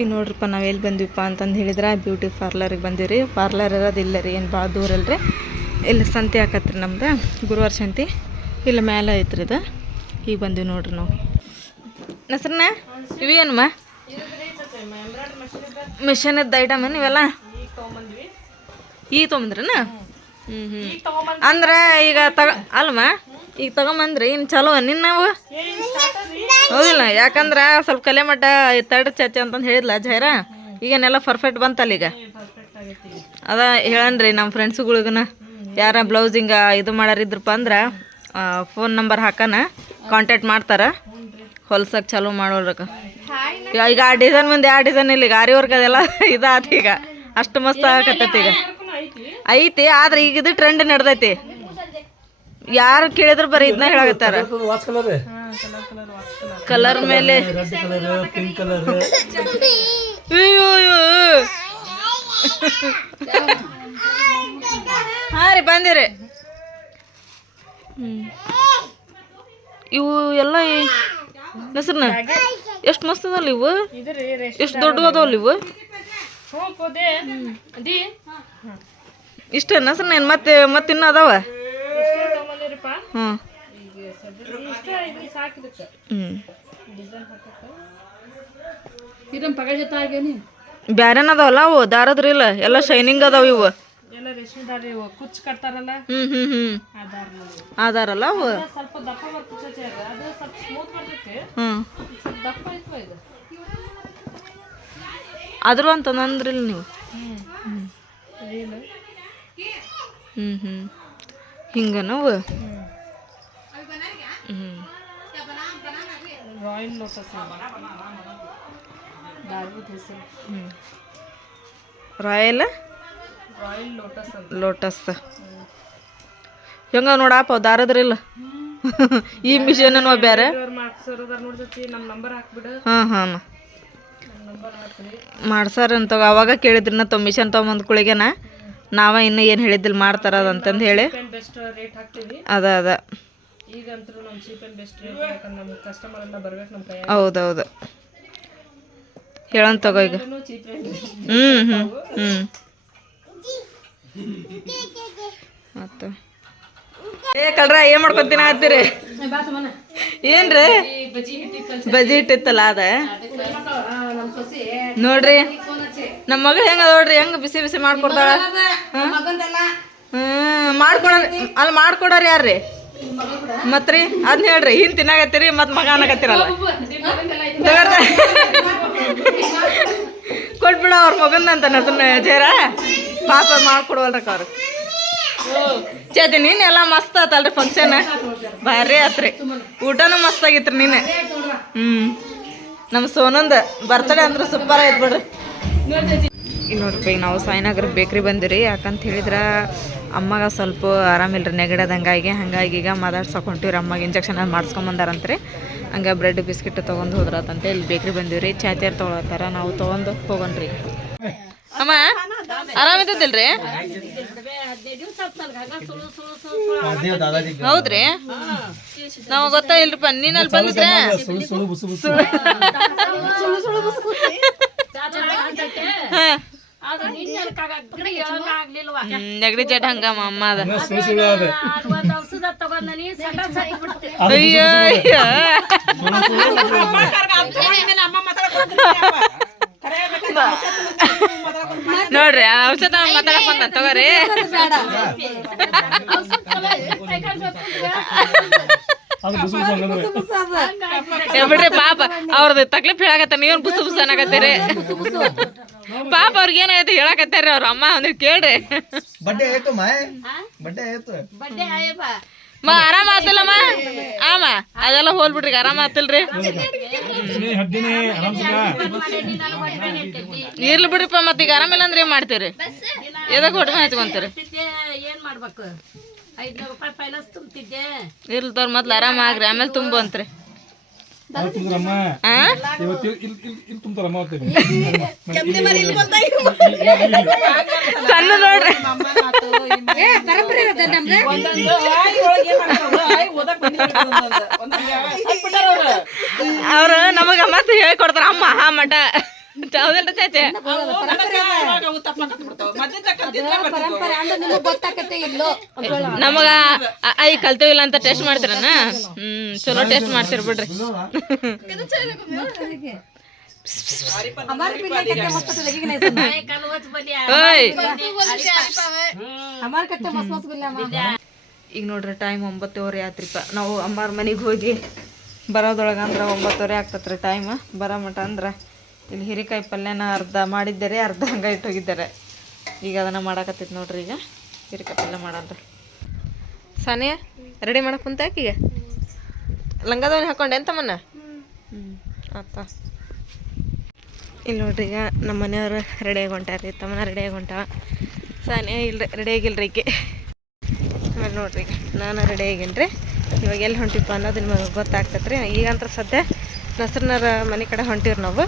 ಈಗ ನೋಡ್ರಿಪ್ಪ ನಾವು ಎಲ್ಲಿ ಬಂದ್ವಿಪ್ಪ ಅಂತಂದು ಹೇಳಿದ್ರೆ ಬ್ಯೂಟಿ ಪಾರ್ಲರಿಗೆ ಬಂದಿವಿ. ಪಾರ್ಲರ್ ಇರೋದಿಲ್ಲ ರೀ, ಏನು ಭಾಳ ದೂರ ಅಲ್ರಿ. ಇಲ್ಲಿ ಸಂತೆ ಆಕತ್ರಿ ನಮ್ದು, ಗುರುವಾರ ಸಂತೆ ಇಲ್ಲಿ ಮೇಲೆ ಐತ್ರಿ ಇದು. ಈಗ ಬಂದೀವಿ ನೋಡ್ರಿ ನಾವು. ಹೆಸ್ರನ್ನ ಇವೇನಮ್ಮ ಮಿಷನದ್ದು ಐಟಮ್ ಇವೆಲ್ಲ ಈಗ ತೊಗೊಂಬಂದ್ರನ? ಅಂದ್ರೆ ಈಗ ಅಲ್ಮ ಈಗ ತಗೊಂಬಂದ್ರಿ ಇನ್ನು ಚಲೋ ನಿನ್ನ ನಾವು ಹೌದಿಲ್ಲ, ಯಾಕಂದ್ರೆ ಸ್ವಲ್ಪ ಕಲೆ ಮಟ್ಟ ತಡ್ ಚಚ್ಚ ಅಂತಂದು ಹೇಳಿದ್ಲ ಜೈರ. ಈಗೇನೆಲ್ಲ ಪರ್ಫೆಕ್ಟ್ ಬಂತಲ್ಲ ಈಗ. ಅದ ಹೇಳನ್ರಿ ನಮ್ಮ ಫ್ರೆಂಡ್ಸುಗಳಿಗನ ಯಾರ ಬ್ಲೌಸ್ ಹಿಂಗೆ ಇದು ಮಾಡಾರಿದ್ರಪ್ಪ ಅಂದ್ರೆ ಫೋನ್ ನಂಬರ್ ಹಾಕನ ಕಾಂಟ್ಯಾಕ್ಟ್ ಮಾಡ್ತಾರೆ, ಹೊಲ್ಸಕ್ಕೆ ಚಾಲೂ ಮಾಡೋರ್ಕ. ಈಗ ಆ ಡಿಸೈನ್ ಮುಂದೆ ಯಾವ ಡಿಸೈನ್ ಇಲ್ಲ, ಈಗ ಆರಿ ವರ್ಕ್ ಅದೆಲ್ಲ ಇದಾತ ಈಗ, ಅಷ್ಟು ಮಸ್ತ್ ಆಗತ್ತೈತಿ ಈಗ ಐತಿ. ಆದ್ರೆ ಈಗ ಇದು ಟ್ರೆಂಡ್ ನಡೆದೈತಿ, ಯಾರು ಕೇಳಿದ್ರು ಬರೀ ಇದನ್ನ ಹೇಳಾಕತ್ತಾರ. ಕಲರ್ ಮೇಲೆ ಹಾಂ ರೀ ಬಂದಿರಿ. ಇವು ಎಲ್ಲ ಹೆಸ್ರನ್ನ ಎಷ್ಟು ಮಸ್ತ್ ಅದಲ್ಲ ಇವು, ಎಷ್ಟು ದೊಡ್ಡ ಅದಾವಲ್ಲ ಇವು. ಇಷ್ಟ ಹೆಸ್ರನ್ನ ಏನು ಮತ್ತೆ ಇನ್ನೂ ಅದಾವ? ಹ್ಞೂ ಬ್ಯಾರೇನ ಅದಾವಲ್ಲ ಅವು, ದಾರದ್ರಿ ಇಲ್ಲ ಎಲ್ಲ ಶೈನಿಂಗ್ ಅದಾವ ಇವು. ಆದಾರಲ್ಲ ಅವು. ಆದ್ರೂ ಅಂತಂದ್ರಿಲ್ಲ ನೀವು. ಹಿಂಗ ನಾವು ರಾಯಲ್ ಲೋಟಸ್ ಹೆಂಗ ನೋಡಪ್ಪ ದಾರದ್ರಿಲ್ಲ. ಈ ಮಿಷನ್ ಬೇರೆ. ಹಾಂ ಹಾಂ ಮಾಡ್ಸಾರಂತ ಅವಾಗ ಕೇಳಿದ್ರಿ ನಾ ಮಿಷನ್ ತೊಗೊಂಬಂದ್ ಕುಳಿಗೆನ ನಾವ ಇನ್ನು ಏನು ಹೇಳಿದ್ದಿಲ್ಲ ಮಾಡ್ತಾರ ಅಂತಂದು ಹೇಳಿ. ಅದ ಹೌದೌದು ಹೇಳಂತ ತಗೋ ಈಗ. ಮತ್ತು ಕಲ್ರ ಏನ್ ಮಾಡ್ಕೊತೀನಿ ಹತ್ತೀರಿ? ಏನ್ರಿ ಬಜಿ ಹಿಟ್ಟಿತ್ತಲ್ಲ ಅದ ನೋಡ್ರಿ. ನಮ್ಮ ಮಗಳು ಹೆಂಗ ನೋಡ್ರಿ, ಹೆಂಗ ಬಿಸಿ ಬಿಸಿ ಮಾಡ್ಕೊಡ್ತಾಳ. ಅಲ್ಲಿ ಮಾಡ್ಕೊಡೋರ್ ಯಾರ್ರಿ ಮತ್ರಿ? ಅದನ್ನ ಹೇಳ್ರಿ. ಹಿಂದ್ ತಿನ್ನಾಗತ್ತೀರಿ ಮತ್ ಮಗ ಅನ್ನಕತ್ತೀರಲ್ಲ. ಕೊಟ್ಬಿಡ ಅವ್ರ ಮಗಂದಂತ ಅದನ್ನ ಜೇರ ಪಾಪ ಮಾಡ್ಕೊಡ್ವಲ್ರಕ್ಕ ಅವ್ರು. ಚೇತಿ ನೀನ್ ಎಲ್ಲ ಮಸ್ತ್ ಆತಲ್ರಿ ಫಂಕ್ಷನ್, ಭಾರಿ ಆತ್ರಿ. ಊಟನೂ ಮಸ್ತ್ ಆಗಿತ್ರಿ ನೀನೆ. ನಮ್ಮ ಸೋನಂದ ಬರ್ತಡೇ ಅಂದ್ರೆ ಸೂಪರ್ ಆಯ್ತು ಬಿಡ್ರಿ. ಈಗ ನೋಡ್ರಿ ನಾವು ಸಾಯಿನಗರ ಬೇಕ್ರಿ ಬಂದಿರಿ. ಯಾಕಂತ ಹೇಳಿದ್ರೆ ಅಮ್ಮಗ ಸ್ವಲ್ಪ ಆರಾಮಿಲ್ರಿ, ನೆಗಡದಂಗಾಗಿ. ಹಂಗಾಗಿ ಈಗ ಮಾತಾಡ್ಸಕ್ಕೆ ಹೊಂಟಿವ್ರಿ. ಅಮ್ಮಗೆ ಇಂಜೆಕ್ಷನ್ ಅದು ಮಾಡಿಸ್ಕೊಂಬಂದಾರಂತ್ರಿ. ಹಂಗೆ ಬ್ರೆಡ್ ಬಿಸ್ಕಿಟ್ ತೊಗೊಂಡು ಹೋದ್ರತಂತೆ. ಇಲ್ಲಿ ಬೇಕ್ರಿ ಬಂದಿವ್ರಿ. ಚಾತಿಯರ್ ತೊಗೊಳತ್ತಾರ, ನಾವು ತೊಗೊಂಡು ಹೋಗೋಣ್ರಿ. ಅಮ್ಮ ಆರಾಮಿದ್ದಿಲ್ರಿ? ಹೌದ್ರಿ, ನಾವು ಗೊತ್ತಾ ಇಲ್ರಿಪ್ಪ. ನೀನಲ್ಲಿ ಬಂದಿದ್ರೆ ನೆಗಡಿ ಜಡ್ ಹಂಗಮ್ಮ ಅಮ್ಮ ಅದ. ಅಯ್ಯೋ ನೋಡ್ರಿ ಔಷಧ ಮಾತಾಡಕ್ ಬಂದ ತಗೋರಿ. ಬಿಡ್ರಿ ಪಾಪ ಅವ್ರದ್ದು ತಕ್ಲೀಫ್ ಹೇಳಕತ್ತ, ನೀವ್ ಬುಸು ಬುಸ್ ಅನ್ನಕತ್ತೀರಿ. ಪಾಪ ಅವ್ರಿಗೆ ಏನಾಯ್ತು ಹೇಳಕತ್ತಾರ ಅವ್ರ ಅಮ್ಮ. ಅಂದ್ರೆ ಕೇಳ್ರಿ. ಆರಾಮ ಆತಿಲ್ಲಮ್ಮ? ಆಮ ಅದೆಲ್ಲ ಹೋಲ್ಬಿಡ್ರಿ, ಆರಾಮ ಆತಿಲ್ರಿ. ಇರ್ಲಿ ಬಿಡ್ರಿಪ್ಪ, ಮತ್ತ ಈಗ ಆರಾಮಿಲ್ಲ ಅಂದ್ರೆ ಏನ್ ಮಾಡ್ತೀರಿ? ಎದಕ್ ಹೊಟ್ಟೆ ಹಚ್ಕೊಂತೀರಿ? ಇರ್ಲಿ ತೋರ್ ಮೊದ್ಲು ಆರಾಮ ಆಗ್ರಿ, ಆಮೇಲೆ ತುಂಬು ಅಂತ್ರಿ. ಸಣ್ಣ ನೋಡ್ರಿ ಅವ್ರು ನಮಗ ಮತ್ತೆ ಹೇಳ್ಕೊಡ್ತಾರ. ಅಮ್ಮ ಹಾ ಮಠ ಹೌದಲ್ರಿ ಚಾಚೆ ನಮಗ ಐ ಕಲ್ತೀವಿಲ್ಲ ಅಂತ ಟೆಸ್ಟ್ ಮಾಡ್ತೀರನ ಚಲೋ ಟೆಸ್ಟ್ ಮಾಡ್ತೀರಿ ಬಿಡ್ರಿ ಈಗ ನೋಡ್ರಿ ಟೈಮ್ 9:15 ಆತ್ರಿಪ್ಪ ನಾವು ಅಮ್ಮಾರ ಮನೆಗೆ ಹೋಗಿ ಬರೋದೊಳಗೆ ಅಂದ್ರೆ 9:30 ಆಗ್ತತ್ರಿ ಟೈಮ್ ಬರೋ ಮಟ ಅಂದ್ರೆ ಇಲ್ಲಿ ಹೀರೆಕಾಯಿ ಪಲ್ಯನ ಅರ್ಧ ಮಾಡಿದ್ದಾರೆ ಅರ್ಧ ಹಂಗೆ ಇಟ್ಟೋಗಿದ್ದಾರೆ ಈಗ ಅದನ್ನು ಮಾಡಾಕತ್ತೈತಿ ನೋಡ್ರಿ ಈಗ ಹೀರೆಕಾಯಿ ಪಲ್ಯ ಮಾಡಂದ್ರೆ ಸಾನಿಯ ರೆಡಿ ಮಾಡಕ್ಕೆ ಕುಂತಾಕೀಗ ಲಂಗದವನಿ ಹಾಕೊಂಡೆ ಎಂತಮ್ಮನ್ನ ಆತ ಇಲ್ಲಿ ನೋಡ್ರಿ ಈಗ ನಮ್ಮ ಮನೆಯವರು ರೆಡಿಯಾಗಿ ಹೊಂಟಾರ್ರಿ ತಮ್ಮನ ರೆಡಿಯಾಗಿ ಹೊಂಟಾವ ಸಾನಿಯ ಇಲ್ರಿ ರೆಡಿಯಾಗಿಲ್ರಿ ಈಕೆ ಆಮೇಲೆ ನೋಡ್ರಿ ಈಗ ನಾನು ರೆಡಿಯಾಗೀನಿ ರೀ ಇವಾಗ ಎಲ್ಲಿ ಹೊಂಟಿಪ್ಪ ಅನ್ನೋದು ನಿಮಗೆ ಗೊತ್ತಾಗ್ತೈತೆ ರೀ ಈಗಂತ ಸದ್ಯ ನಸರ್ನರ ಮನೆ ಕಡೆ ಹೊಂಟಿವ್ರಿ ನಾವು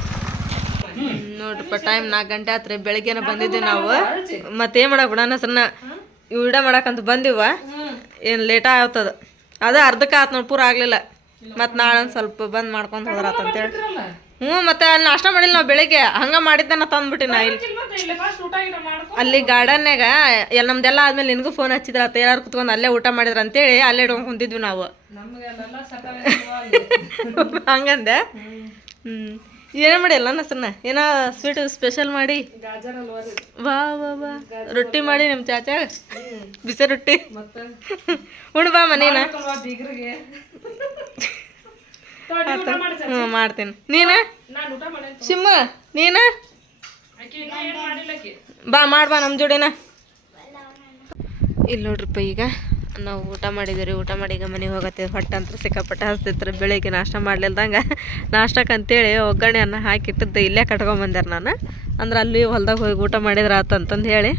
ನೋಡ್ರಿಪ್ಪ ಟೈಮ್ 4 ಗಂಟೆ ಆತ್ರಿ ಬೆಳಗ್ಗೆನ ಬಂದಿದ್ದೀವಿ ನಾವು ಮತ್ತೇನು ಮಾಡಕ್ಕೆ ಬಿಡ ನಸರ್ನ ವಿಡಿಯೋ ಮಾಡಕ್ಕಂತ ಬಂದಿವ ಏನು ಲೇಟ್ ಆಗ್ತದ ಅದು ಅರ್ಧಕ್ಕೆ ಆತು ನೋಡಿ ಪೂರ ಆಗಲಿಲ್ಲ ಮತ್ತು ನಾಳೆ ಒಂದು ಸ್ವಲ್ಪ ಬಂದು ಮಾಡ್ಕೊಂಡು ಹೋದ್ರಾತಂತೇಳಿ ಮತ್ತೆ ಅಲ್ಲಿ ನಾಷ್ಟ ಮಾಡಿಲ್ಲ ನಾವು ಬೆಳಿಗ್ಗೆ ಹಂಗೆ ಮಾಡಿದ್ದ ತಂದ್ಬಿಟ್ಟಿ ನಾ ಇಲ್ಲಿ ಅಲ್ಲಿ ಗಾರ್ಡನ್ಯಾಗ ನಮ್ದೆಲ್ಲ ಆದ್ಮೇಲೆ ನಿನಗೂ ಫೋನ್ ಹಚ್ಚಿದ್ರ ಎಲ್ಲಾರು ಕುತ್ಕೊಂಡು ಅಲ್ಲೇ ಊಟ ಮಾಡಿದ್ರ ಅಂತೇಳಿ ಅಲ್ಲೇ ಇಟ್ಕೊಂಡು ಕುಂತಿದ್ವಿ ನಾವು ಹಂಗಂದೆ ಏನೇ ಮಾಡಿಲ್ಲ ನಸರ್ನ ಏನೋ ಸ್ವೀಟ್ ಸ್ಪೆಷಲ್ ಮಾಡಿ ವಾ ವಾ ವಾ ರೊಟ್ಟಿ ಮಾಡಿ ನಿಮ್ಮ ಚಾಚಾ ಬಿಸಿ ರೊಟ್ಟಿ ಉಣ್ ಬಾ ಮನೇನ ಹ್ಞೂ ಮಾಡ್ತೀನಿ ನೀನ ಶಿಮ್ಮ ನೀನ ಬಾ ಮಾಡ್ಬಾ ನಮ್ಮ ಜೋಡಿನ ಇಲ್ಲಿ ನೋಡ್ರಿಪ್ಪ ಈಗ ನಾವು ಊಟ ಮಾಡಿದ್ದೀವಿ ಊಟ ಮಾಡಿ ಈಗ ಮನೆಗೆ ಹೋಗತ್ತೀವಿ ಹೊಟ್ಟೆ ಅಂತ ಸಿಕ್ಕಾಪಟ್ಟೆ ಹಸ್ತಿತ್ತು ಬೆಳಿಗ್ಗೆ ನಾಷ್ಟ ಮಾಡ್ಲಿಲ್ದಂಗೆ ನಾಷ್ಟಕ್ಕೆ ಅಂತೇಳಿ ಒಗ್ಗರಣೆ ಅನ್ನ ಹಾಕಿಟ್ಟಿದ್ದೆ ಇಲ್ಲೇ ಕಟ್ಕೊಂಬಂದಾರ ನಾನು ಅಂದ್ರೆ ಅಲ್ಲಿ ಹೊಲ್ದಾಗ ಹೋಗಿ ಊಟ ಮಾಡಿದ್ರೆ ಆತಂತಂದು ಹೇಳಿ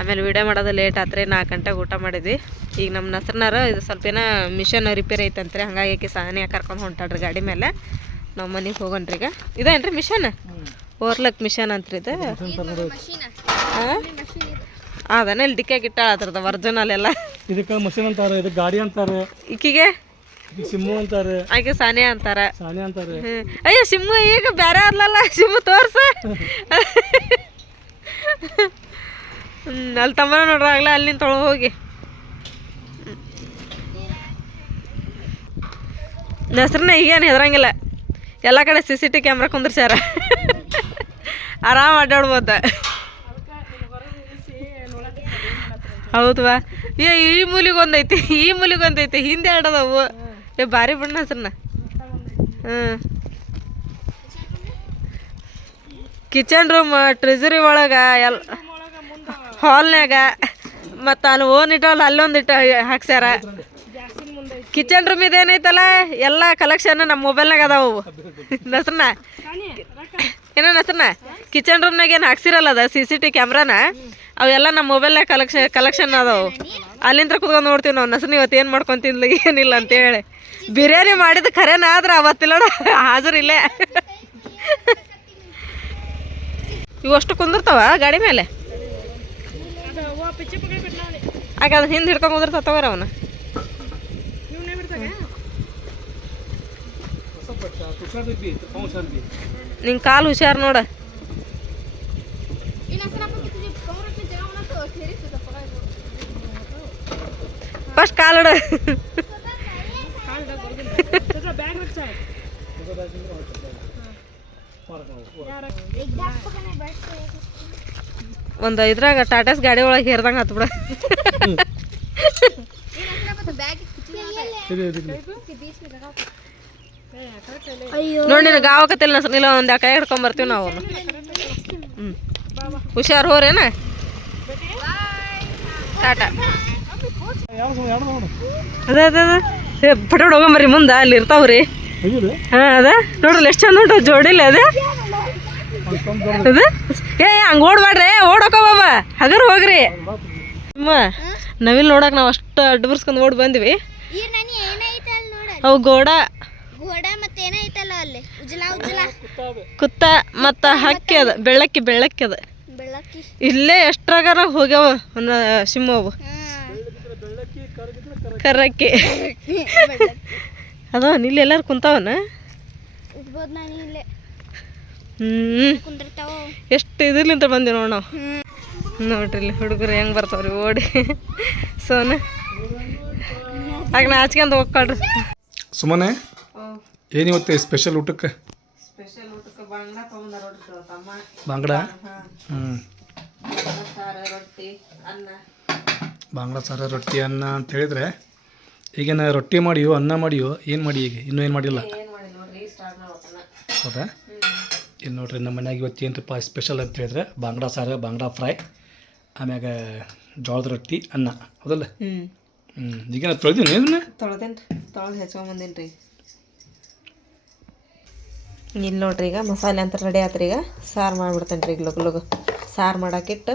ಆಮೇಲೆ ವಿಡಿಯೋ ಮಾಡೋದು ಲೇಟ್ ಆತ್ರಿ 4 ಗಂಟೆಗೆ ಊಟ ಮಾಡಿದ್ವಿ ಈಗ ನಮ್ಮ ನಸರ್ನಾರ ಇದು ಸ್ವಲ್ಪ ಏನೋ ಮಿಷನ್ ರಿಪೇರ್ ಐತಂತ್ರಿ ಹಂಗಾಗಿ ಸಾನಿಯ ಕರ್ಕೊಂಡು ಹೊಂಟಾಡ್ರಿ ಗಾಡಿ ಮೇಲೆ ನಾವು ಮನೆಗೆ ಹೋಗೋಣ್ರಿ ಈಗ ಇದೇನ್ರಿ ಮಿಷನ್ ಓರ್ಲಕ್ ಮಿಷನ್ ಅಂತ್ರಿ ಇದು ಅದನ್ನ ಇಲ್ಲಿ ಡಿಕ್ಕಾಗಿ ಇಟ್ಟಾಳ ಅದ್ರದ ಒರಿಜಿನಲ್ ಎಲ್ಲ ಇದಕ್ಕೆ ಮಷೀನ್ ಅಂತಾರೆ ಇದು ಗಾಡಿ ಅಂತಾರೆ ಈಕಿಗೆ ಸಿಮ್ಮು ಅಂತಾರೆ ಆಕೆ ಸಾನಿಯಾ ಅಂತಾರೆ ಅಯ್ಯೋ ಸಿಮ್ಮು ಈಗ ಬೇರೆ ಅಲ್ಲಲ್ಲ ಸಿಮ್ಮು ತೋರ್ಸ ಅಲ್ಲಿ ತಮ್ಮನ ನೋಡ್ರ ಆಗ್ಲೇ ಅಲ್ಲಿಂದ ತೊಳಗೆ ಹೋಗಿ ಹೆಸ್ರನ್ನ ಈಗೇನು ಹೆದರಂಗಿಲ್ಲ ಎಲ್ಲ ಕಡೆ CCTV ಕ್ಯಾಮ್ರಾ ಕುಂದ್ರಸ್ಯಾರ ಆರಾಮ್ ಅಡ್ಡಾಡ್ಬೋದ ಹೌದವಾ ಈ ಮೂಲಿಗೊಂದೈತಿ ಈ ಮೂಲಿಗೊಂದೈತಿ ಹಿಂದೆ ಆಡೋದವು ಭಾರಿ ಬಿಡ್ನ ಹೆಸ್ರನ್ನ ಕಿಚನ್ ರೂಮ್ ಟ್ರೆಜರಿ ಒಳಗೆ ಹಾಲ್ನ್ಯಾಗ ಮತ್ತು ಅಲ್ಲಿ ಓನ್ ಇಟ್ಟವಲ್ಲ ಅಲ್ಲೊಂದಿಟ್ಟು ಹಾಕ್ಸ್ಯಾರ ಕಿಚನ್ ರೂಮ್ ಇದೇನೈತಲ್ಲ ಎಲ್ಲ ಕಲೆಕ್ಷನ್ ನಮ್ಮ ಮೊಬೈಲ್ನಾಗ ಅದಾವು ನಸರ್ನ ಏನೋ ನಸರ್ನ ಕಿಚನ್ ರೂಮ್ನಾಗ ಏನು ಹಾಕ್ಸಿರಲ್ಲ ಅದ CCTV ಕ್ಯಾಮ್ರಾನ ಅವೆಲ್ಲ ನಮ್ಮ ಮೊಬೈಲ್ನಾಗ ಕಲೆಕ್ಷನ್ ಅದಾವು ಅಲ್ಲಿಂದ ಕುತ್ಕೊಂಡು ನೋಡ್ತೀವಿ ನಾವು ನಸರ್ನ ಇವತ್ತು ಏನು ಮಾಡ್ಕೊಂಡು ತಿನ್ಲಿ ಏನಿಲ್ಲ ಅಂತೇಳಿ ಬಿರಿಯಾನಿ ಮಾಡಿದ ಖರೇನ ಆದ್ರೆ ಅವತ್ತಿಲ್ಲ ಹಾಜರಿಲ್ಲೇ ಇವು ಅಷ್ಟು ಕುಂದಿರ್ತಾವ ಗಾಡಿ ಮೇಲೆ ಆಗ ಅದು ಹಿಂದೆ ಹಿಡ್ಕೊಂಡು ಕುಂದಿರ್ತಾವ ತಗೋರ ಅವನ ನಿಂಗೆ ಕಾಲು ಹುಷಾರು ನೋಡ ಫಸ್ಟ್ ಕಾಲಿಡ ಒಂದು ಇದ್ರಾಗ ಟಾಟಾಸ್ ಗಾಡಿ ಒಳಗೆ ಹೇರ್ದಂಗೆ ಹತ್ತು ಬಿಡ ನೋಡಿ ನೀನು ಗಾವಕತ್ತಿಲ್ಲ ಇಲ್ಲ ಒಂದು ಕೈ ಹಿಡ್ಕೊಂಡ್ ಬರ್ತೀವಿ ನಾವು ಹುಷಾರು ಹೋರೇನ ಟಾಟಾ ಅದ ಅದ ಪಟೋಡ್ ಹೋಗಂಬರಿ ಮುಂದೆ ಅಲ್ಲಿ ಇರ್ತಾವ್ರಿ ಹಾಂ ಅದ ನೋಡ್ರಲ್ಲ ಎಷ್ಟು ಚಂದ ಉಂಟು ಜೋಡಿಲ್ಲ ಅದ ಅದ ಹಂಗೆ ಓಡ್ಬೇಡ್ರಿ ಓಡೋಕೋ ಬಾಬಾ ಹಗರ್ ಹೋಗ್ರಿ ಅಮ್ಮ ನವಿಲ್ ನೋಡಕ್ ನಾವು ಅಷ್ಟು ಅಡ್ಬರ್ಸ್ಕೊಂಡು ಓಡ್ ಬಂದ್ವಿ ಅವು ಗೋಡ ಕುತ್ತ ಮತ್ತ ಹಕ್ಕಿ ಅದ ಬೆಳ್ಳಕ್ಕಿ ಅದ ಇಲ್ಲೇ ಎಷ್ಟ್ರಾಗಾರ ಹೋಗ್ಯಾವ ಸಿಮ್ಮವು ಕರ್ರಕ್ಕಿ ಅದ ಇಲ್ಲಿ ಎಲ್ಲಾರು ಕುಂತಾವನ ಎಷ್ಟು ಇದ್ರಲಿಂತ ಬಂದೀವಿ ನೋಡಿ ನಾವು. ನೋಡ್ರಿ ಇಲ್ಲಿ ಹುಡುಗರು ಹೆಂಗೆ ಬರ್ತಾವ್ರಿ ಓಡಿ. ಸೋನ ಆಗ ನಾಚ್ಕೊಂಡು ಹೋಗ್ಕೊಳ್ರಿ. ಸುಮ್ಮನೆ ಏನಿವತ್ತೆ ಸ್ಪೆಷಲ್ ಊಟಕ್ಕೆ? ಸ್ಪೆಷಲ್ ಊಟಕ್ಕೆ ಬಾಂಗ್ಲಾ ತೊಗೊಂಡಾರ ನೋಡ್ರಿ ತಮ್ಮ. ಬಾಂಗ್ಡ? ಸಾರು ರೊಟ್ಟಿ ಅನ್ನ. ಬಾಂಗ್ಲಾ ಸಾರು ರೊಟ್ಟಿ ಅನ್ನ ಅಂತ ಹೇಳಿದ್ರೆ ಈಗೇನು ರೊಟ್ಟಿ ಮಾಡಿಯೋ ಅನ್ನ ಮಾಡಿಯೋ ಏನು ಮಾಡಿ ಈಗ ಇನ್ನೂ ಏನು ಮಾಡಿಲ್ಲ? ಏನು ಮಾಡಿ ನೋಡ್ರಿ ಸ್ಟಾರ್ಟ್ ಮಾಡ್ಬೇಕನ್ನ. ಹೌದಾ? ಇಲ್ಲಿ ನೋಡ್ರಿ ನಮ್ಮ ಮನ್ಯಾಗ ಇವತ್ತು ಏನಪ್ಪ ಸ್ಪೆಷಲ್ ಅಂತ ಹೇಳಿದ್ರೆ ಬಾಂಗ್ಡಾ ಸಾರು, ಬಾಂಗ್ಡಾ ಫ್ರೈ, ಆಮ್ಯಾಗ ಜೋಳದ ರೊಟ್ಟಿ ಅನ್ನ. ಹೌದಲ್ಲ? ಈಗೇನು ತೊಳೆದೀನಿ ಇದನ್ನ? ತೊಳೆದೇನು ರೀ, ತೊಳೆದು ಹೆಚ್ಕೊಂಬಂದೇನು ರೀ. ಇಲ್ಲಿ ನೋಡ್ರಿ ಈಗ ಮಸಾಲೆ ಅಂತ ರೆಡಿ ಆತ್ರಿ. ಈಗ ಸಾರು ಮಾಡಿಬಿಡ್ತೇನೆ ರೀ. ಈಗ ಲಗು ಸಾರು ಮಾಡೋಕ್ಕಿಟ್ಟು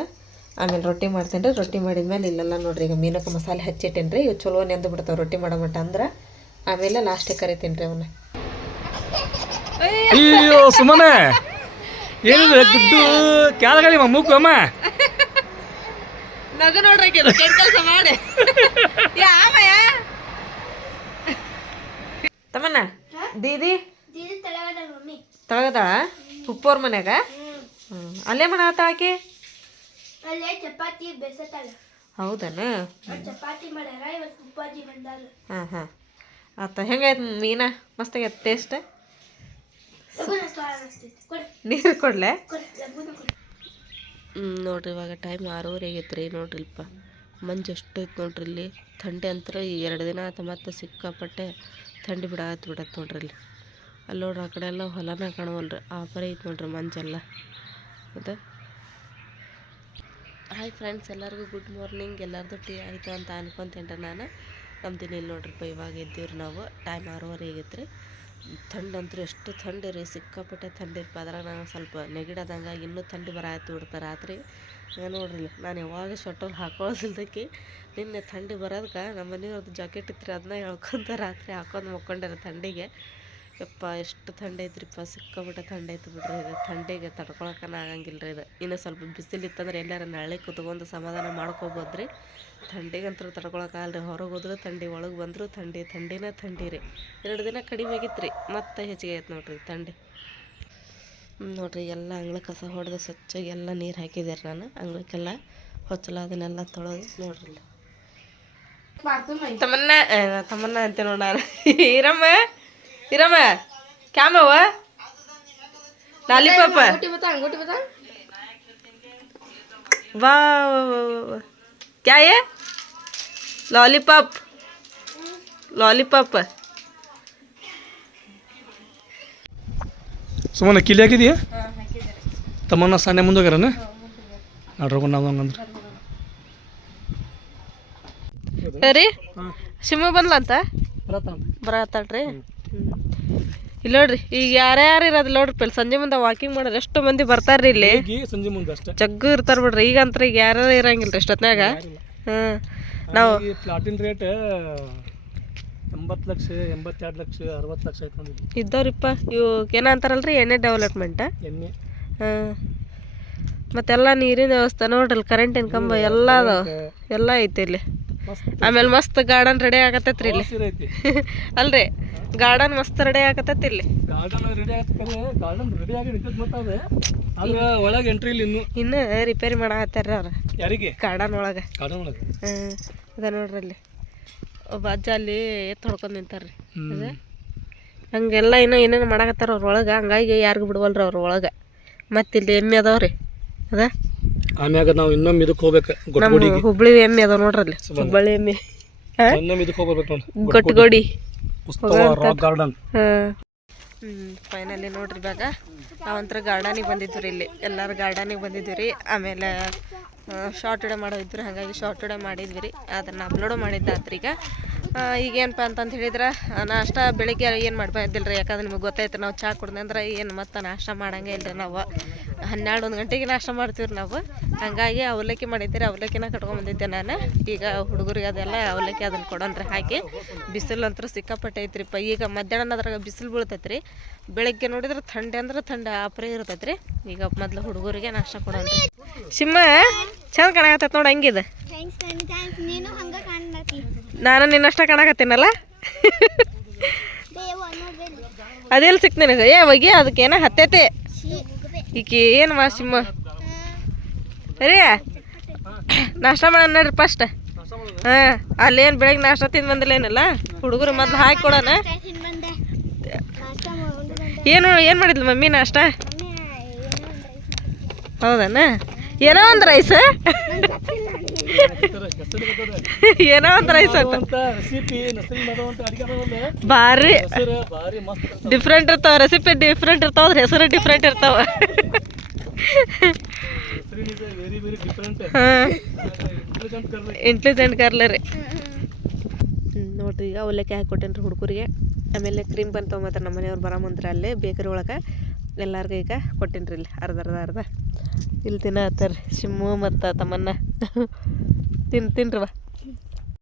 ಆಮೇಲೆ ರೊಟ್ಟಿ ಮಾಡ್ತೇನೆ ರೀ. ರೊಟ್ಟಿ ಮಾಡಿದ್ಮೇಲೆ ಇಲ್ಲೆಲ್ಲ ನೋಡ್ರಿ ಈಗ ಮೀನಕ್ಕೆ ಮಸಾಲೆ ಹಚ್ಚಿಟ್ಟೇನೆ ರೀ. ಇವು ಚಲೋ ನೆಂದು ಬಿಡ್ತಾವೆ ರೊಟ್ಟಿ ಮಾಡೋ ಮಟ್ಟ ಅಂದ್ರೆ. ಆಮೇಲೆ ಲಾಸ್ಟಿಗೆ ಕರಿತೀನಿ ರೀ ಅವನ್ನ. ಅಯ್ಯೋ ಸುಮ್ಮನೆ ಏನಿದೆ ಗುಡ್ಡು ಕ್ಯಾಲಗಳಿ ಮೂಕು ಅಮ್ಮ ನಗು ನೋಡ್ರಿ ಕೆಲಸ ಮಾಡಿ ತಮ್ಮನ್ನ ದೀದಿ ತಳಗದಾಳ ಉಪ್ಪೋರ್ ಮನ್ಯಾಗ. ಅಲ್ಲೇ ಮಾಡತ್ತಾಳ ಆಕಿ. ಚಪಾತಿ ಬೇಸತ್ತಾಳ. ಹೌದನ? ಚಪಾತಿ ಮಾಡ್ಯಾರ ಇವತ್ತು ಉಪ್ಪಾಜಿ ಬಂದಾರ. ಹಾಂ ಹಾಂ ಆತ ಹೆಂಗಾಯ್ತು ಮೀನ? ಮಸ್ತಾಗೈತೆ ಟೇಸ್ಟ್? ನೀರು ಕೊಡ್ಲೆ? ನೋಡ್ರಿ ಇವಾಗ ಟೈಮ್ 6:30 ಆಗೈತೆ ರೀ. ನೋಡ್ರಿಲ್ಪ ಮಂಜು ಎಷ್ಟು ಐತೆ ನೋಡ್ರಿ ಇಲ್ಲಿ. ಥಂಡಿ ಅಂತರ ಈ 2 ದಿನ ಆತ ಮತ್ತೆ ಸಿಕ್ಕಾಪಟ್ಟೆ ಥಂಡಿ ಬಿಡತ್ತೆ ನೋಡ್ರಿ ಇಲ್ಲಿ. ಅಲ್ಲಿ ನೋಡ್ರಿ ಆ ಕಡೆ ಎಲ್ಲ ಹೊಲನ ಕಾಣವಲ್ರಿ, ಆ ಪರಿ ಐತೆ ನೋಡ್ರಿ ಮಂಜೆಲ್ಲ. ಹೌದಾ? ಹಾಯ್ ಫ್ರೆಂಡ್ಸ್, ಎಲ್ಲರಿಗೂ ಗುಡ್ ಮಾರ್ನಿಂಗ್. ಎಲ್ಲರದು ಟೀ ಆಯಿತು ಅಂತ ಅನ್ಕೊತೇನ್ರಿ ನಾನು. ನಮ್ದು ಇಲ್ಲಿ ನೋಡ್ರಿಪ್ಪ ಇವಾಗ ಎದ್ದೀವ್ರಿ ನಾವು. ಟೈಮ್ 6:30 ಆಗೈತೆ ರೀ. ಥಂಡಂತೂ ಎಷ್ಟು ಥಂಡಿ ರೀ, ಸಿಕ್ಕಾಪಟ್ಟೆ ಥಂಡಿ ಇರ್ಪ. ಅದ್ರಾಗ ನಾನು ಸ್ವಲ್ಪ ನೆಗಡದಂಗೆ ಇನ್ನೂ ಥಂಡಿ ಬರಾಯ್ತು ಬಿಡ್ತಾರೆ ರಾತ್ರಿ. ನೋಡ್ರಿ ನಾನು ಯಾವಾಗ ಶರ್ಟಲ್ ಹಾಕೊಳ್ಳೋದಿಲ್ದಕ್ಕೆ ನಿನ್ನೆ ಥಂಡಿ ಬರೋದಕ್ಕೆ ನಮ್ಮ ಮನೆಯವ್ರದ್ದು ಜಾಕೆಟ್ ಇತ್ತು ರೀ, ಅದನ್ನ ಹೇಳ್ಕೊಂತ ರಾತ್ರಿ ಹಾಕೊಂಡು ಮಕ್ಕೊಂಡ್ರೆ ಥಂಡಿಗೆ. ಯಪ್ಪ ಎಷ್ಟು ಥಂಡಿ ಐತ್ರಿಪ್ಪ, ಸಿಕ್ಕಾಪಟ್ಟೆ ಥಂಡಿ ಐತೆ ಬಿಡ್ರಿ. ಇದು ಥಂಡಿಗೆ ತಡ್ಕೊಳಕ್ಕನ ಆಗಂಗಿಲ್ಲ ರೀ. ಇದು ಇನ್ನೂ ಸ್ವಲ್ಪ ಬಿಸಿಲು ಇತ್ತಂದ್ರೆ ಎಲ್ಲಾರು ನಾಳೆ ಕುತ್ಕೊಂಡು ಸಮಾಧಾನ ಮಾಡ್ಕೋಬೋದು ರೀ. ಥಂಡಿಗಂತೂ ತಡ್ಕೊಳಕ್ಕಾಗಲ್ಲ ರೀ. ಹೊರಗೆ ಹೋದ್ರೆ ಥಂಡಿ, ಒಳಗೆ ಬಂದರೂ ಥಂಡಿ, ಥಂಡಿನೇ ಥಂಡಿ ರೀ. 2 ದಿನ ಕಡಿಮೆ ಆಗಿತ್ತು ರೀ, ಮತ್ತೆ ಹೆಚ್ಚಿಗೆ ಆಯ್ತು ನೋಡ್ರಿ ಥಂಡಿ. ನೋಡ್ರಿ ಎಲ್ಲ ಅಂಗಳ ಕಸ ಹೊಡೆದು ಸ್ವಚ್ಛಾಗಿ ಎಲ್ಲ ನೀರು ಹಾಕಿದ್ದಾರೆ ನಾನು. ಅಂಗಳಕ್ಕೆಲ್ಲ ಹೊಚ್ಚಲ ಅದನ್ನೆಲ್ಲ ತೊಳೆದು ನೋಡ್ರಿ. ತಮ್ಮನ್ನ ಅಂತೆ ನೋಡ ನಾನು. ಇರಮ್ಮ ಕ್ಯಾಮವ ಲಾಲಿಪಾಪ ವಾ क्या है? लॉलीपॉप ಸುಮ್ಮನೆ ಕಿಲಿ ಹಾಕಿದೀಯ? ತಮ್ಮನ್ನ ಸಾನೆ ಮುಂದೋಗ್ಯಾರನ ನಡ್ರೋಕೊಂಡು ನಾವು ಹಂಗಂದ್ರೆ ರೀ. ಶಿಮು ಬಂದ್ಲಂತ ಬರತ್ತಾಳ್ರಿ. ಇಲ್ಲಿ ನೋಡ್ರಿ ಈಗ ಯಾರ್ಯಾರು ಇರೋದು ನೋಡ್ರಿ. ಸಂಜೆ ಮುಂದೆ ವಾಕಿಂಗ್ ಮಾಡೋರು ಎಷ್ಟು ಮಂದಿ ಬರ್ತಾರ್ರಿ ಇಲ್ಲಿ. ಸಂಜೆ ಮುಂದೆ ಅಷ್ಟೇ ಜಗ್ಗು ಇರ್ತಾರ ಬಿಡ್ರಿ. ಈಗ ಅಂತ ಈಗ ಯಾರ್ಯಾರು ಇರಂಗಿಲ್ರಿ ಇಷ್ಟೊತ್ನಾಗ. ನಾವು ಪ್ಲಾಟಿನ್ ರೇಟ್ 80 ಲಕ್ಷ 82 ಲಕ್ಷ 60 ಲಕ್ಷ ಆಯ್ತು ಇದ್ದವ್ರಿಪ್ಪ. ಇವು ಏನ ಅಂತಾರಲ್ರಿ ಎಣ್ಣೆ ಡೆವಲಪ್ಮೆಂಟ್. ಎಣ್ಣೆ ಮತ್ತೆಲ್ಲ ನೀರಿನ ವ್ಯವಸ್ಥೆ ನೋಡ್ರಿ. ಕರೆಂಟಿನ ಕಂಬ ಎಲ್ಲ ಅದಾವ, ಎಲ್ಲ ಐತಿ ಇಲ್ಲಿ. ಆಮೇಲೆ ಮಸ್ತ್ ಗಾರ್ಡನ್ ರೆಡಿ ಆಗತ್ತೈತ್ರಿ ಇಲ್ಲಿ. ಅಲ್ರಿ ಗಾರ್ಡನ್ ಮಸ್ತ್ ರೆಡಿ ಆಗತ್ತೈತಿ ಇಲ್ಲಿ. ಒಳಗೆ ಎಂಟ್ರಿ ಇಲ್ಲ ಇನ್ನು ರಿಪೇರಿ ಮಾಡಾಕತ್ತಾರ ಅವ್ರ. ಯಾರಿಗೆ? ಗಾರ್ಡನ್ ಒಳಗೆ. ಅದ ನೋಡ್ರಿ ಅಲ್ಲಿ ಒಬ್ಬ ಅಜ್ಜ ಅಲ್ಲಿ ಎತ್ತು ಹೊಡ್ಕೊಂಡು ನಿಂತಾರ್ರಿ. ಅದ ಹಂಗೆಲ್ಲ ಇನ್ನೂ ಏನೇನು ಮಾಡಾಕತ್ತಾರ ಅವ್ರ ಒಳಗೆ. ಹಂಗಾಗಿ ಯಾರಿಗೂ ಬಿಡ್ವಲ್ರಿ ಅವ್ರ ಒಳಗೆ. ಮತ್ತೆ ಇಲ್ಲಿ ಎಮ್ಮೆ ಅದಾವ್ರಿ. ಅದ ಆಮ್ಯಾಗ ನಾವು ಇನ್ನೊಮ್ಮೆ ಇದಕ್ಕೆ ಹೋಗ್ಬೇಕು. ನಮ್ಮ ಹುಬ್ಳಿ ಎಮ್ಮೆ ಅದಾವ ನೋಡ್ರಿ ಅಲ್ಲಿ. ಹುಬ್ಬಳ್ಳಿ ಎಮ್ಮೆ ಗೊಟ್ಟಗೋಡಿ ಗಾರ್ಡನ್. ಫೈನಲಿ ನೋಡ್ರಿ ಇವಾಗ ನಾವಂತರ ಗಾರ್ಡನಿಗೆ ಬಂದಿದ್ವಿ ರೀ. ಇಲ್ಲಿ ಎಲ್ಲರೂ ಗಾರ್ಡನಿಗೆ ಬಂದಿದ್ವಿ ರೀ. ಆಮೇಲೆ ಶಾರ್ಟ್ ವಿಡಿಯೋ ಮಾಡೋದಿದ್ವಿ, ಹಾಗಾಗಿ ಶಾರ್ಟ್ ವಿಡಿಯೋ ಮಾಡಿದ್ವಿ ರೀ. ಅದನ್ನು ಅಪ್ಲೋಡು ಮಾಡಿದ್ದಾತ್ರಿ. ಈಗೇನಪ್ಪ ಅಂತಂತ ಹೇಳಿದ್ರೆ ನಾಷ್ಟ ಬೆಳಿಗ್ಗೆ ಏನು ಮಾಡ್ಬಂದಿಲ್ಲ ರೀ. ಯಾಕಂದ್ರೆ ನಿಮಗೆ ಗೊತ್ತಾಯ್ತು ನಾವು ಚಹಾ ಕುಡ್ದಂದ್ರೆ ಏನು ಮತ್ತು ನಾಷ್ಟ ಮಾಡಂಗೆ ಇಲ್ಲ ರೀ. ನಾವು 12-1 ಗಂಟೆಗೆ ನಾಷ್ಟ ಮಾಡ್ತೀವಿ ರೀ ನಾವು. ಹಾಗಾಗಿ ಅವಲಕ್ಕಿ ಮಾಡಿದ್ದೀರಿ, ಅವಲಕ್ಕಿನ ಕಟ್ಕೊಂಡ್ಬಂದಿದ್ದೆ ನಾನು. ಈಗ ಹುಡುಗರಿಗೆ ಅದೆಲ್ಲ ಅವಲಕ್ಕಿ ಅದನ್ನು ಕೊಡೋಣ್ರಿ ಹಾಕಿ. ಬಿಸಿಲು ಅಂತೂ ಸಿಕ್ಕಾಪಟ್ಟೆ ಐತ್ರಿಪ್ಪ. ಈಗ ಮಧ್ಯಾಹ್ನ ಅದ್ರಾಗ ಬಿಸಿಲು ಬೀಳ್ತೈತೆ ರೀ. ಬೆಳಗ್ಗೆ ನೋಡಿದ್ರೆ ಥಂಡಿ ಅಂದ್ರೆ ಥಂಡಿ ಆಪ್ರೇ ಇರ್ತೈತೆ ರೀ. ಈಗ ಮೊದಲು ಹುಡುಗರಿಗೆ ನಾಷ್ಟ ಕೊಡೋಣ್ರಿ. ಸಿಮ್ಮ ಚಂದ ಕಾಣಕತ್ತೈತೆ ನೋಡಿ. ಹಂಗಿದೆ ನಾನು ನಿನ್ನಷ್ಟ ಕಾಣಕತ್ತೀನಲ್ಲ. ಅದೆಲ್ಲಿ ಸಿಕ್ತು ನಿನಗೆ? ಏ ಹೋಗಿ ಅದಕ್ಕೇನ ಹತ್ತೈತೆ. ಈಕಿ ಏನು ಸಿಮ್ಮ ರೀ ನಾಷ್ಟ ಮಾಡೋಣ ನೋಡ್ರಿ ಫಸ್ಟ್. ಹಾಂ ಅಲ್ಲೇನು ಬೆಳಗ್ಗೆ ನಾಷ್ಟ ತಿಂದು ಬಂದಿಲ್ಲ ಏನಲ್ಲ ಹುಡುಗರು ಮೊದ್ಲು ಹಾಕಿ ಕೊಡೋಣ. ಏನು ಮಾಡಿದ್ಲು ಮಮ್ಮಿ ನಾಷ್ಟ? ಹೌದಣ್ಣ ಏನೋ ಒಂದು ರೈಸ್ ಏನೋ ಒಂದು ರೈಸ್ ಅಂತ ಭಾರಿ ಡಿಫ್ರೆಂಟ್ ಇರ್ತಾವ. ರೆಸಿಪಿ ಡಿಫ್ರೆಂಟ್ ಇರ್ತಾವ, ಹೆಸರು ಡಿಫ್ರೆಂಟ್ ಇರ್ತಾವ. ಹಾಂ ಇಂಟೆಲಿಜೆಂಟ್ ಕರ್ಲೆ ರೀ. ನೋಡ್ರಿ ಈಗ ಅವಲಕ್ಕಿ ಹಾಕಿ ಕೊಟ್ಟೇನ್ರಿ ಹುಡುಗರಿಗೆ. ಆಮೇಲೆ ಕ್ರೀಮ್ ಬಂದು ತೊಗೊಂಬತ್ತಾರೆ ನಮ್ಮ ಮನೆಯವ್ರು ಬರಮಂತ್ರ ಅಲ್ಲೇ ಬೇಕರಿ ಒಳಗೆ ಎಲ್ಲರಿಗೂ ಈಗ ಕೊಟ್ಟೇನ್ರಿ. ಇಲ್ಲಿ ಅರ್ಧ ಇಲ್ಲಿ ತಿನ್ನತ್ತಾರ ಶಿಮ್ಮು ಮತ್ತು ತಮ್ಮನ್ನ ತಿನ್ರಿ ಬಾ.